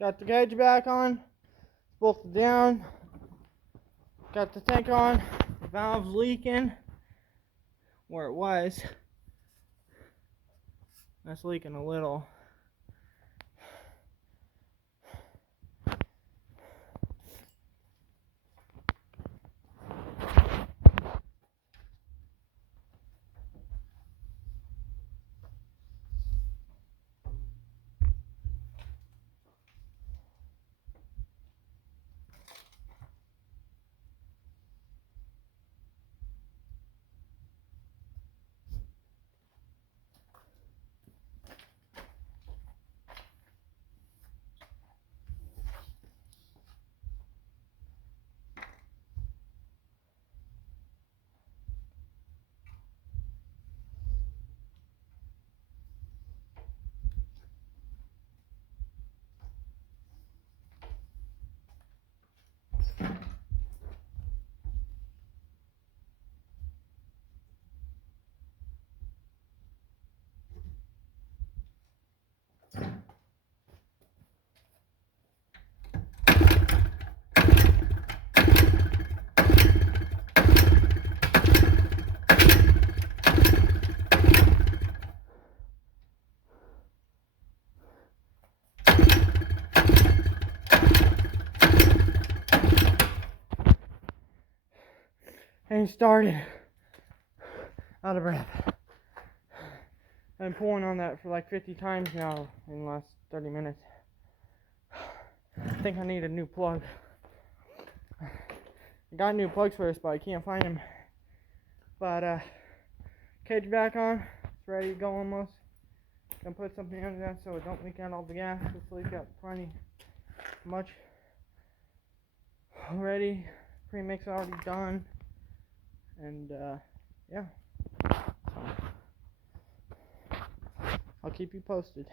Got the cage back on, bolted down, got the tank on, the valve's leaking where it was. That's leaking a little. And he started out of breath. I've been pulling on that for like 50 times now in the last 30 minutes. I think I need a new plug. I got new plugs for this, but I can't find them. But cage back on, it's ready to go almost. Gonna put something under that so it don't leak out all the gas. This leak got plenty much already. Pre-mix already done. And yeah, so I'll keep you posted.